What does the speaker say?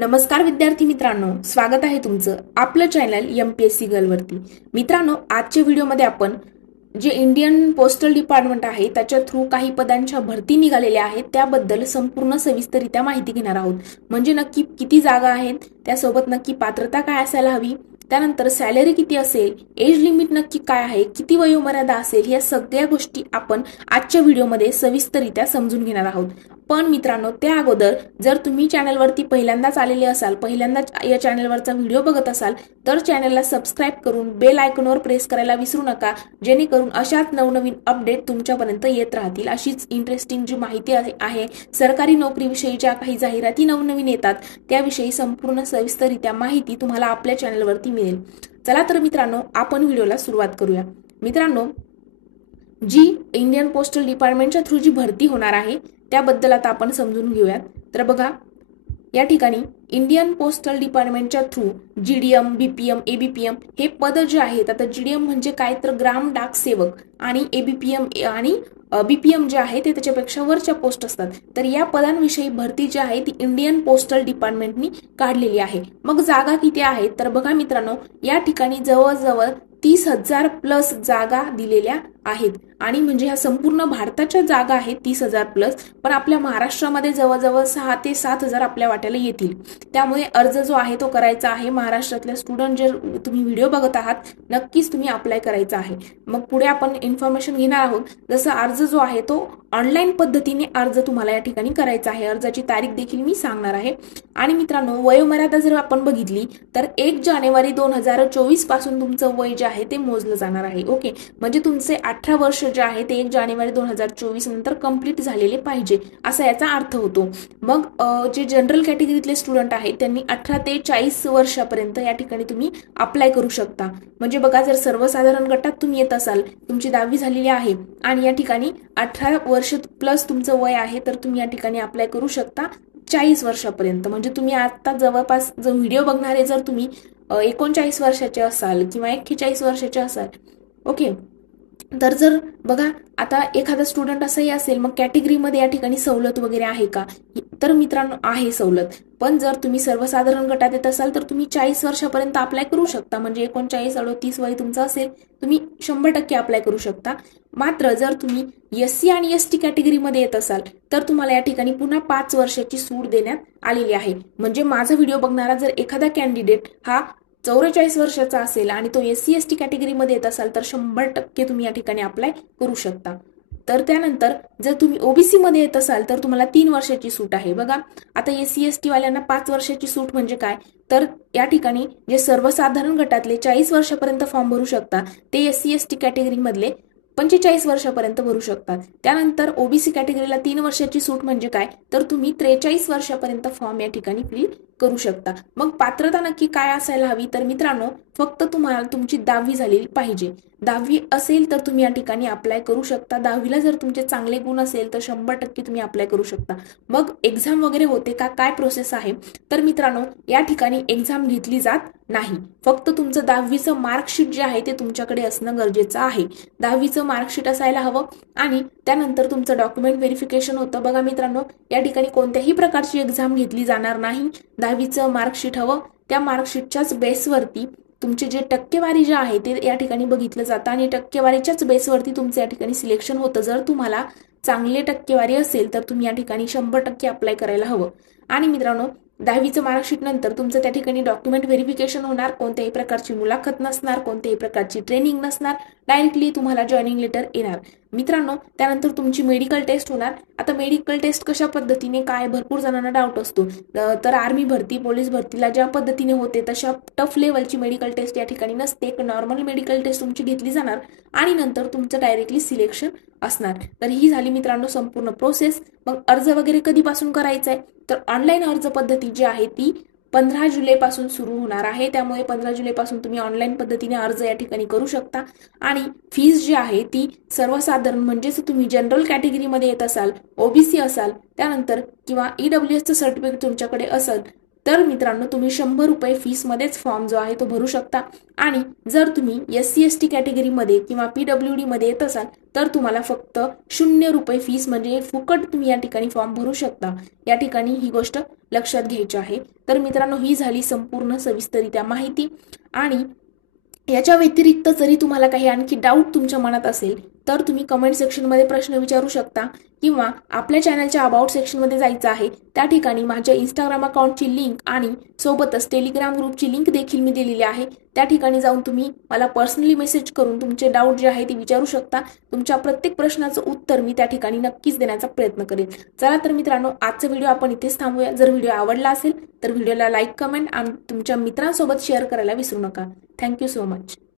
नमस्कार विद्यार्थी मित्रांनो, स्वागत आहे तुमचं आपलं चॅनल MPSC गर्ल वरती। मित्रांनो, आजच्या व्हिडिओमध्ये आपण जे इंडियन पोस्टल डिपार्टमेंट आहे त्याच्या थ्रू काही पदांच्या भरती निघालेल्या आहेत त्याबद्दल संपूर्ण सविस्तररित्या माहिती घेणार आहोत। म्हणजे नक्की किती जागा आहेत, त्यासोबत नक्की पात्रता काय असायला हवी, त्यानंतर सॅलरी किती असेल, एज लिमिट नक्की काय आहे, किती वयोमर्यादा असेल, या सगळ्या गोष्टी आपण आजच्या व्हिडिओमध्ये सविस्तररित्या समजून घेणार आहोत। पण मित्रांनो, त्या अगोदर जर तुम्ही चॅनलवरती पहिल्यांदाच आलेले असाल, पहिल्यांदाच या चॅनलवरचा व्हिडिओ बघत असाल तर चॅनलला सबस्क्राइब करून बेल आयकॉनवर प्रेस करायला विसरू नका, जेणेकरून अशाच नवनवीन अपडेट तुमच्यापर्यंत येत राहतील। अशीच इंटरेस्टिंग जी माहिती आहे, सरकारी नोकरीविषयीच्या काही जाहिराती नवनवीन येतात त्याविषयी संपूर्ण सविस्तररित्या माहिती तुम्हाला आपल्या चॅनलवरती मिळेल। चला तर मित्रांनो, आपण व्हिडिओला सुरुवात करूया। मित्रांनो, जी इंडियन पोस्टल डिपार्टमेंटच्या थ्रू जी भरती होणार आहे त्याबद्दल आता आपण समजून घेऊयात। तर बघा, या ठिकाणी इंडियन पोस्टल डिपार्टमेंटच्या थ्रू GDM, BPM, ABPM हे पद जे आहेत, आता GDM म्हणजे काय तर ग्राम डाक सेवक, आणि ABPM आणि BPM जे आहे ते त्याच्यापेक्षा वरच्या पोस्ट असतात। तर या पदांविषयी भरती जी आहे ती इंडियन पोस्टल डिपार्टमेंटनी काढलेली आहे। मग जागा किती आहेत, तर बघा मित्रांनो, या ठिकाणी जवळजवळ 30,000 प्लस जागा दिलेल्या आहेत। आणि म्हणजे ह्या संपूर्ण भारताच्या जागा आहेत 30,000 प्लस, पण आपल्या महाराष्ट्रामध्ये जवळजवळ 6 ते 7,000 आपल्या वाट्याला येतील। त्यामुळे अर्ज जो आहे तो करायचा आहे। महाराष्ट्रातल्या स्टुडंट जर तुम्ही व्हिडिओ बघत आहात नक्कीच तुम्ही अप्लाय करायचा आहे। मग पुढे आपण इन्फॉर्मेशन घेणार आहोत, जसं अर्ज जो आहे तो ऑनलाईन पद्धतीने अर्ज तुम्हाला या ठिकाणी करायचा आहे। अर्जाची तारीख देखील मी सांगणार आहे। आणि मित्रांनो, वयोमर्यादा जर आपण बघितली तर 1 जानेवारी 2024 पासून तुमचं वय जे आहे ते मोजलं जाणार आहे। ओके, म्हणजे तुमचे 18 वर्ष जे आहे ते 1 जानेवारी 2024 नंतर कंप्लीट झालेले पाहिजे, असा याचा अर्थ होतो। मग जे जनरल कॅटेगरीतले स्टुडंट आहेत त्यांनी 18 ते 40 वर्षापर्यंत या ठिकाणी तुम्ही अप्लाय करू शकता। म्हणजे बघा, जर सर्वसाधारण गटात तुम्ही येत असाल, तुमची 10वी झालेली आहे आणि या ठिकाणी 18 वर्ष प्लस तुमचं वय आहे, तर तुम्ही या ठिकाणी अप्लाय करू शकता 40 वर्षापर्यंत। म्हणजे तुम्ही आता जवळपास जो व्हिडिओ बघणारे जर तुम्ही 39 वर्षाचे असाल किंवा 41 वर्षाचे असाल, ओके, तर जर बघा आता एखादा स्टुडंट असाही असेल, मग कॅटेगरीमध्ये या ठिकाणी सवलत वगैरे आहे का, तर मित्रांनो आहे सवलत। पण जर तुम्ही सर्वसाधारण गटात येत असाल तर तुम्ही 40 वर्षापर्यंत अप्लाय करू शकता। म्हणजे 39, 38 वय तुमचं असेल, तुम्ही 100% अप्लाय करू शकता। मात्र जर तुम्ही SC आणि ST कॅटेगरीमध्ये येत असाल तर तुम्हाला या ठिकाणी पुन्हा 5 वर्षाची सूट देण्यात आलेली आहे। म्हणजे माझा व्हिडिओ बघणारा जर एखादा कॅन्डिडेट हा 44 वर्षाचा असेल आणि तो SC ST कॅटेगरीमध्ये येत असाल तर 100% तुम्ही या ठिकाणी अप्लाय करू शकता। तर त्यानंतर जर तुम्ही OBC मध्ये येत असाल तर तुम्हाला 3 वर्षाची सूट आहे। बघा, आता SC ST वाल्यांना 5 वर्षाची सूट म्हणजे काय, तर या ठिकाणी जे सर्वसाधारण गटातले 40 वर्षापर्यंत फॉर्म भरू शकता ते SC ST कॅटेगरीमधले 45 वर्षापर्यंत भरू शकतात। त्यानंतर OBC कॅटेगरीला 3 वर्षाची सूट म्हणजे काय, तर तुम्ही 43 वर्षापर्यंत फॉर्म या ठिकाणी फिल करू शकता। मग पात्रता नक्की काय असायला हवी, तर मित्रांनो फक्त तुम्हाला तुमची 10वी झालेली पाहिजे। 10वी असेल तर तुम्ही या ठिकाणी अप्लाय करू शकता। 10वीला जर तुमचे चांगले गुण असेल तर 100% तुम्ही अप्लाय करू शकता। मग एक्झाम वगैरे होते का, काय प्रोसेस आहे, तर मित्रांनो या ठिकाणी एक्झाम घेतली जात नाही। फक्त तुमचं 10वीचं मार्कशीट जे आहे ते तुमच्याकडे असणं गरजेचं आहे। 10वीचं मार्कशीट असायला हवं आणि त्यानंतर तुमचं डॉक्युमेंट व्हेरिफिकेशन होतं। बघा मित्रांनो, या ठिकाणी कोणत्याही प्रकारची एक्झाम घेतली जाणार नाही। 10वीचं मार्कशीट हवं, त्या मार्कशीटच्याच बेसवरती तुमचे जे टक्केवारी जे आहे ते या ठिकाणी बघितलं जातं आणि टक्केवारीच्याच बेसवरती तुमचं या ठिकाणी सिलेक्शन होतं। जर तुम्हाला चांगले टक्केवारी असेल तर तुम्ही या ठिकाणी 100% अप्लाय करायला हवं। आणि मित्रांनो, 10वीचं मार्कशीट नंतर तुमचं त्या ठिकाणी डॉक्युमेंट व्हेरिफिकेशन होणार, कोणत्याही प्रकारची मुलाखत नसणार, कोणत्याही प्रकारची ट्रेनिंग नसणार, डायरेक्टली तुम्हाला जॉईनिंग लेटर येणार। मित्रांनो, त्यानंतर तुमची मेडिकल टेस्ट होणार। आता मेडिकल टेस्ट कशा पद्धतीने काय, भरपूर जणांना डाऊट असतो, तर आर्मी भरती, पोलीस भरतीला ज्या पद्धतीने होते तशा टफ लेवलची मेडिकल टेस्ट या ठिकाणी नसते। एक नॉर्मल मेडिकल टेस्ट तुमची घेतली जाणार आणि नंतर तुमचं डायरेक्टली सिलेक्शन असणार। तर ही झाली मित्रांनो संपूर्ण प्रोसेस। मग अर्ज वगैरे कधीपासून करायचा आहे, तर ऑनलाईन अर्ज पद्धती जी आहे ती 15 जुलैपासून सुरू होणार आहे। त्यामुळे 15 जुलैपासून तुम्ही ऑनलाईन पद्धतीने अर्ज या ठिकाणी करू शकता। आणि फीस जी आहे ती सर्वसाधारण, म्हणजेच तुम्ही जनरल कॅटेगरीमध्ये येत असाल, OBC असाल, त्यानंतर किंवा EWSचं सर्टिफिकेट तुमच्याकडे असेल तर मित्रांनो तुम्ही 100 रुपये फीसमध्येच फॉर्म जो आहे तो भरू शकता आणि जर तुम्ही SC ST कॅटेगरीमध्ये किंवा PWD मध्ये येत असाल तर तुम्हाला फक्त 0 रुपये फीस म्हणजे फुकट तुम्ही या ठिकाणी फॉर्म भरू शकता। या ठिकाणी ही गोष्ट लक्षात घ्यायची आहे। तर मित्रांनो ही झाली संपूर्ण सविस्तररित्या माहिती आणि याच्या व्यतिरिक्त जरी तुम्हाला काही आणखी डाऊट तुमच्या मनात असेल तर तुम्ही कमेंट सेक्शनमध्ये प्रश्न विचारू शकता किंवा आपल्या चॅनलच्या अबाउट सेक्शनमध्ये जायचं आहे त्या ठिकाणी माझ्या इंस्टाग्राम अकाउंटची लिंक आणि सोबतच टेलिग्राम ग्रुपची लिंक देखील मी दिलेली आहे। त्या ठिकाणी जाऊन तुम्ही मला पर्सनली मेसेज करून तुमचे डाऊट जे आहे ते विचारू शकता। तुमच्या प्रत्येक प्रश्नाचं उत्तर मी त्या ठिकाणी नक्कीच देण्याचा प्रयत्न करेन। चला तर मित्रांनो आजचा व्हिडिओ आपण इथेच थांबूया। जर व्हिडिओ आवडला असेल तर व्हिडिओला लाईक कमेंट आणि तुमच्या मित्रांसोबत शेअर करायला विसरू नका। Thank you so much.